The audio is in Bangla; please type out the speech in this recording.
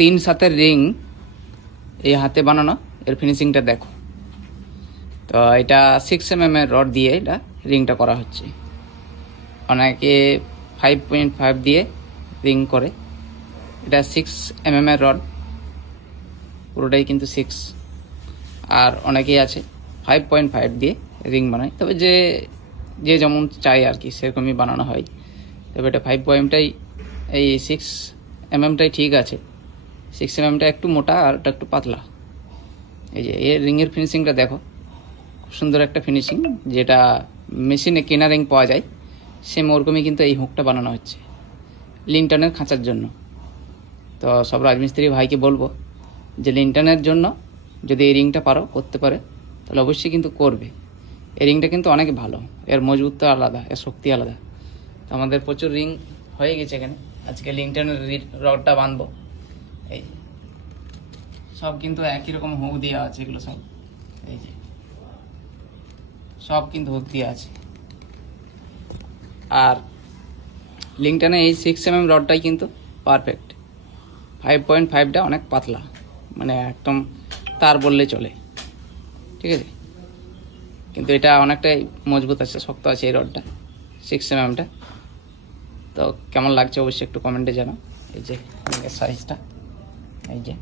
3/7 রিং এই হাতে বানানো, এর ফিনিশিংটা দেখো। তো এটা 6 mm এর রড দিয়ে এটা রিংটা করা হচ্ছে। অনেকে 5.5 দিয়ে রিং করে, এটা 6 mm এর রড, পুরোটাই কিন্তু 6। আর অনেকেই আছে 5.5 দিয়ে রিং বানায়, তবে যে যে যেমন চাই আর কি সেরকমই বানানো হয়। তবে এটা 5.5টাই, এই 6 mm ঠিক আছে। 6 mm একটু মোটা আর এটা একটু পাতলা। এই যে এর রিংয়ের ফিনিশিংটা দেখো, খুব সুন্দর একটা ফিনিশিং, যেটা মেশিনে কেনা রিং পাওয়া যায় সেম ওরকমই কিন্তু এই হুকটা বানানো হচ্ছে লিংটনের খাঁচার জন্য। তো সব রাজমিস্ত্রি ভাইকে বলবো যে লিংটনের জন্য যদি এই রিংটা পারো করতে পারে তাহলে অবশ্যই কিন্তু করবে। এই রিংটা কিন্তু অনেক ভালো, এর মজবুতটা আলাদা, এর শক্তি আলাদা। তো আমাদের প্রচুর রিং হয়ে গেছে এখানে, আজকে লিংটনের রডটা বাঁধবো। এই সব কিন্তু একই রকম হুক দেওয়া আছে, এগুলো সব এই যে সব কিন্তু হুক দেওয়া আছে। আর লিংটনে এই 6 mm রডটাই কিন্তু পারফেক্ট। 5.5টা অনেক পাতলা, মানে একদম তার বললে চলে, ঠিক আছে। কিন্তু এটা অনেকটাই মজবুত আছে, শক্ত আছে এই রডটা, 6 mm-টা। তো কেমন লাগছে অবশ্যই একটু কমেন্টে জানাও। এই যে সাইজটা, এই যে